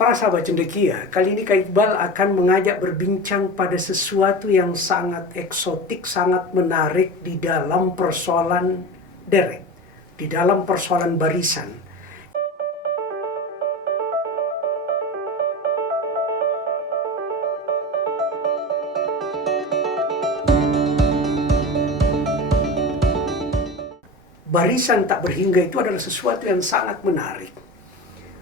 Para sahabat cendekia, kali ini Kak Iqbal akan mengajak berbincang pada sesuatu yang sangat eksotik, sangat menarik di dalam persoalan derek, di dalam persoalan barisan. Barisan tak berhingga itu adalah sesuatu yang sangat menarik.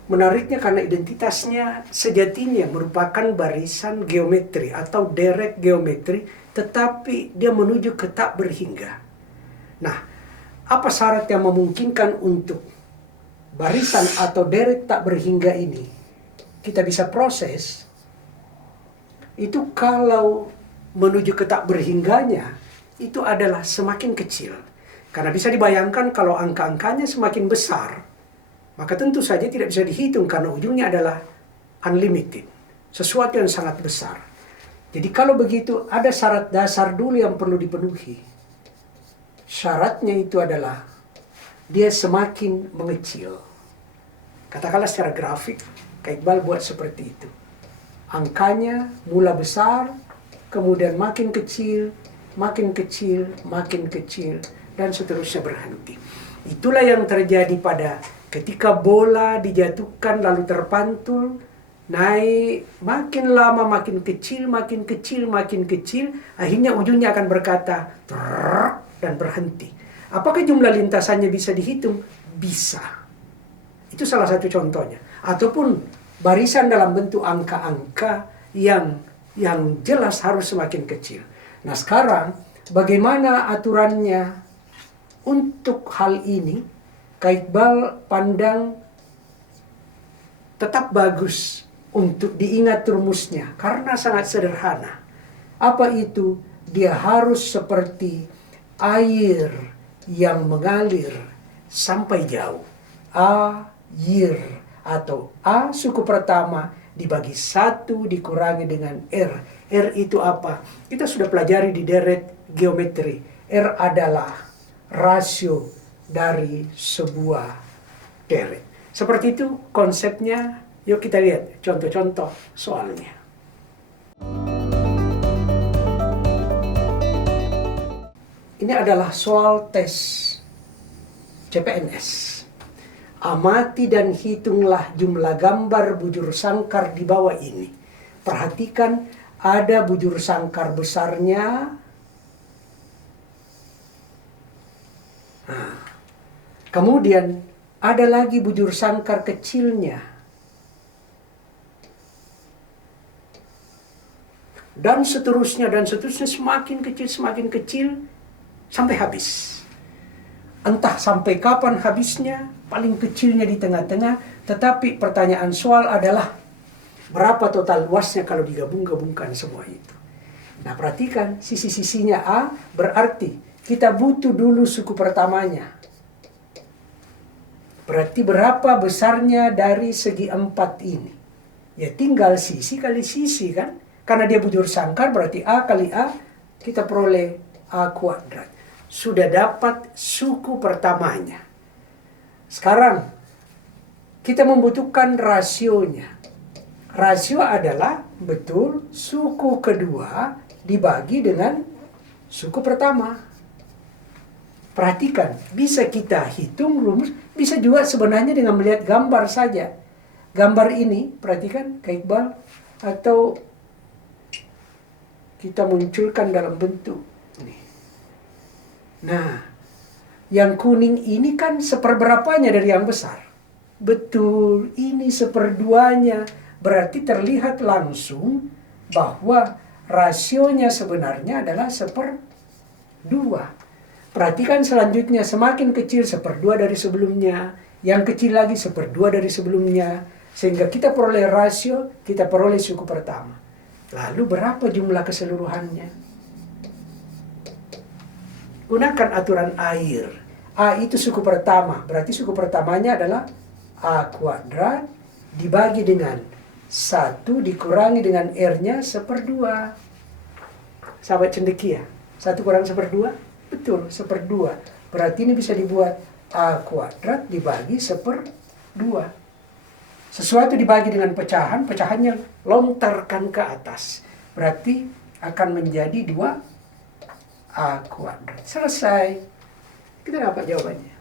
Menariknya karena identitasnya sejatinya merupakan barisan geometri atau derek geometri, tetapi dia menuju ke tak berhingga. Nah, apa syarat yang memungkinkan untuk barisan atau derek tak berhingga ini kita bisa proses? Itu kalau menuju ke tak berhingganya itu adalah semakin kecil. Karena bisa dibayangkan kalau angka-angkanya semakin besar, maka tentu saja tidak bisa dihitung karena ujungnya adalah unlimited. Sesuatu yang sangat besar. Jadi kalau begitu ada syarat dasar dulu yang perlu dipenuhi. Syaratnya itu adalah dia semakin mengecil. Katakanlah secara grafik, Kak Iqbal buat seperti itu. Angkanya mula besar, kemudian makin kecil, makin kecil, makin kecil, dan seterusnya berhenti. Itulah yang terjadi pada ketika bola dijatuhkan lalu terpantul, naik, makin lama makin kecil, makin kecil, makin kecil, akhirnya ujungnya akan berkata, dan berhenti. Apakah jumlah lintasannya bisa dihitung? Bisa. Itu salah satu contohnya. Ataupun barisan dalam bentuk angka-angka yang jelas harus semakin kecil. Nah sekarang, bagaimana aturannya untuk hal ini? Kak Iqbal pandang tetap bagus untuk diingat rumusnya karena sangat sederhana. Apa itu? Dia harus seperti air yang mengalir sampai jauh. Air atau A suku pertama dibagi 1 dikurangi dengan R. R itu apa? Kita sudah pelajari di derek geometri. R adalah rasio dari sebuah derek. Seperti itu konsepnya. Yuk kita lihat contoh-contoh soalnya. Ini adalah soal tes CPNS. Amati dan hitunglah jumlah gambar bujur sangkar di bawah ini. Perhatikan ada bujur sangkar besarnya. Kemudian ada lagi bujur sangkar kecilnya. Dan seterusnya semakin kecil sampai habis. Entah sampai kapan habisnya, paling kecilnya di tengah-tengah, tetapi pertanyaan soal adalah berapa total luasnya kalau digabung-gabungkan semua itu. Nah, perhatikan sisi-sisinya A berarti kita butuh dulu suku pertamanya. Berarti berapa besarnya dari segi 4 ini? Ya tinggal sisi kali sisi kan? Karena dia bujur sangkar berarti A kali A, kita peroleh A kuadrat. Sudah dapat suku pertamanya. Sekarang kita membutuhkan rasionya. Rasio adalah betul suku kedua dibagi dengan suku pertama. Perhatikan, bisa kita hitung rumus, bisa juga sebenarnya dengan melihat gambar saja. Gambar ini, perhatikan Kak Iqbal, atau kita munculkan dalam bentuk ini. Nah, yang kuning ini kan seperberapanya dari yang besar. Betul, ini seperduanya. Berarti terlihat langsung bahwa rasionya sebenarnya adalah 1/2. Perhatikan selanjutnya, semakin kecil 1/2 dari sebelumnya, yang kecil lagi 1/2 dari sebelumnya, sehingga kita peroleh rasio, kita peroleh suku pertama. Lalu berapa jumlah keseluruhannya? Gunakan aturan air. A itu suku pertama, berarti suku pertamanya adalah A kuadrat dibagi dengan 1 dikurangi dengan R-nya 1/2. Sahabat cendekia, 1 kurang 1/2? Betul, 1/2. Berarti ini bisa dibuat A kuadrat dibagi 1/2. Sesuatu dibagi dengan pecahan, pecahannya lontarkan ke atas. Berarti akan menjadi 2A kuadrat. Selesai. Kita dapat jawabannya.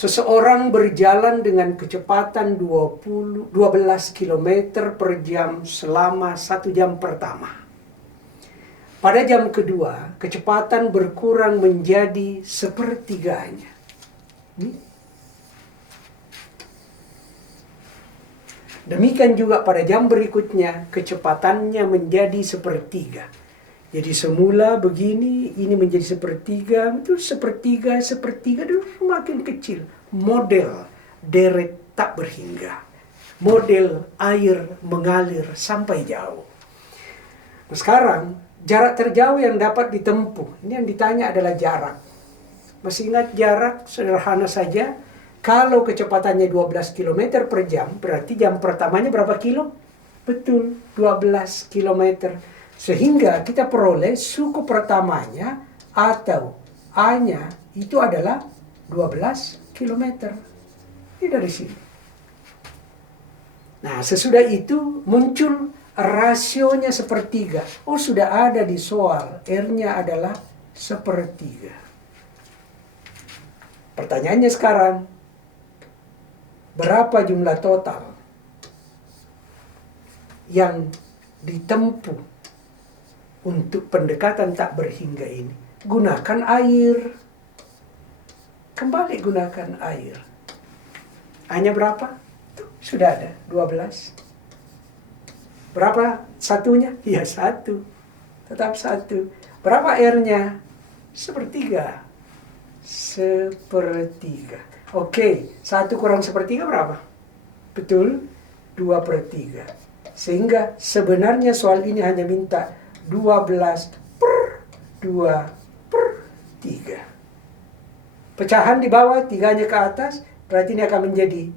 Seseorang berjalan dengan kecepatan 12 km per jam selama 1 jam pertama. Pada jam kedua, kecepatan berkurang menjadi sepertiganya. Demikian juga pada jam berikutnya, kecepatannya menjadi sepertiga. Jadi semula begini, ini menjadi sepertiga, itu sepertiga, dan semakin kecil. Model deret tak berhingga. Model air mengalir sampai jauh. Nah, sekarang, jarak terjauh yang dapat ditempuh, ini yang ditanya adalah jarak. Masih ingat jarak? Sederhana saja. Kalau kecepatannya 12 km per jam, berarti jam pertamanya berapa kilo? Betul, 12 km. Sehingga kita peroleh suku pertamanya atau A-nya itu adalah 12 km. Ini dari sini. Nah, sesudah itu muncul rasionya sepertiga. Oh, sudah ada di soal. R-nya adalah sepertiga. Pertanyaannya sekarang, berapa jumlah total yang ditempuh untuk pendekatan tak berhingga ini? Gunakan air. Kembali gunakan air. A-nya berapa? Tuh, sudah ada, 12. Berapa satunya? Ya, 1. Tetap 1. Berapa R-nya? Sepertiga. Sepertiga. Oke, 1 kurang sepertiga berapa? Betul, 2/3. Sehingga sebenarnya soal ini hanya minta 12/2/3. Pecahan di bawah, 3-nya ke atas, berarti ini akan menjadi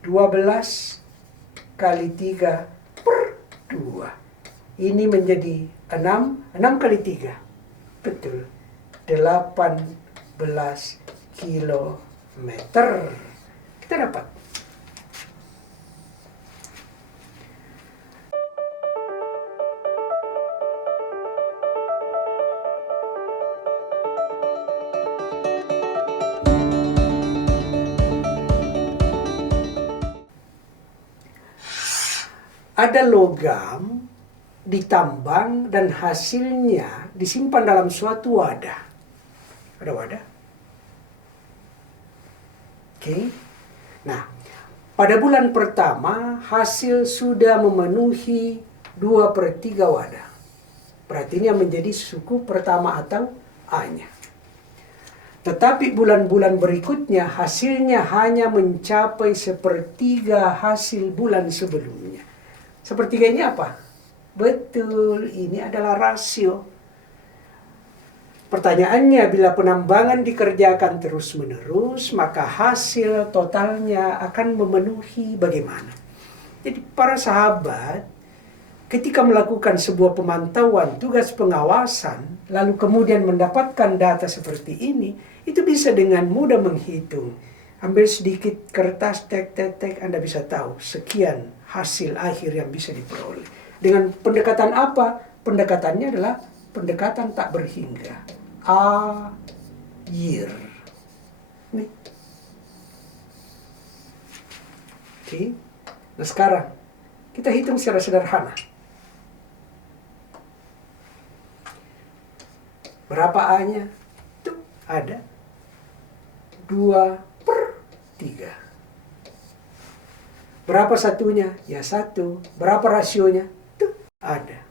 12 kali 3/2. Ini menjadi 6 kali 3. Betul, 18 kilometer. Kita dapat. Ada logam ditambang dan hasilnya disimpan dalam suatu wadah. Ada wadah? Oke. Nah, pada bulan pertama hasil sudah memenuhi 2/3 wadah. Berarti ini yang menjadi suku pertama atau A-nya. Tetapi bulan-bulan berikutnya hasilnya hanya mencapai sepertiga hasil bulan sebelumnya. Sepertiga ini apa? Betul, ini adalah rasio. Pertanyaannya, bila penambangan dikerjakan terus-menerus, maka hasil totalnya akan memenuhi bagaimana? Jadi para sahabat, ketika melakukan sebuah pemantauan, tugas pengawasan, lalu kemudian mendapatkan data seperti ini, itu bisa dengan mudah menghitung. Ambil sedikit kertas, tek, Anda bisa tahu sekian hasil akhir yang bisa diperoleh. Dengan pendekatan apa? Pendekatannya adalah pendekatan tak berhingga. Air. Nih. Oke. Nah sekarang, kita hitung secara sederhana. Berapa A-nya? Tuh, ada. 2/3. Berapa satunya? Ya 1. Berapa rasionya? Tuh, ada.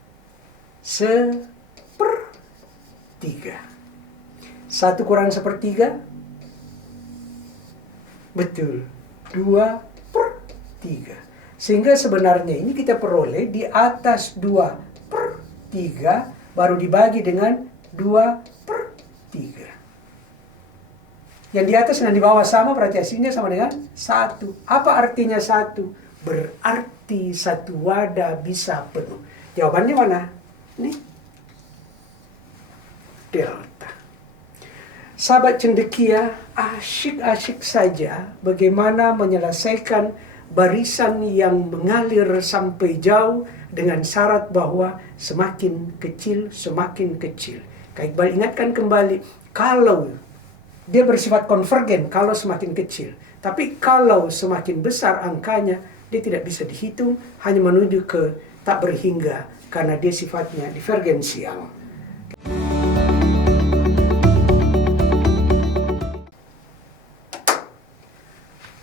1/3. 1 kurang sepertiga? Betul. 2/3. Sehingga sebenarnya ini kita peroleh di atas 2/3 baru dibagi dengan 2/3. Yang di atas dan di bawah sama berarti hasilnya sama dengan 1. Apa artinya 1? Berarti satu wadah bisa penuh. Jawabannya mana? Nih. Delta. Sahabat cendekia, asyik-asyik saja bagaimana menyelesaikan barisan yang mengalir sampai jauh dengan syarat bahwa semakin kecil, semakin kecil. Kak Iqbal ingatkan kembali, kalau dia bersifat konvergen kalau semakin kecil. Tapi kalau semakin besar angkanya, dia tidak bisa dihitung, hanya menuju ke tak berhingga karena dia sifatnya divergensial.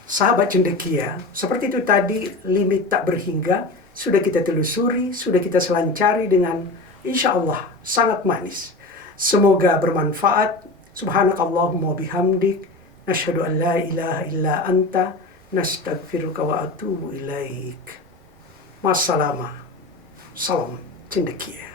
Sahabat cendekia, seperti itu tadi limit tak berhingga, sudah kita telusuri, sudah kita selancari dengan insya Allah sangat manis. Semoga bermanfaat. Subhanakallahumma bihamdik, nasyhadu an la ilaha illa anta, nastaghfiruka wa atubu ilaik. Wassalam. Salam cendekia.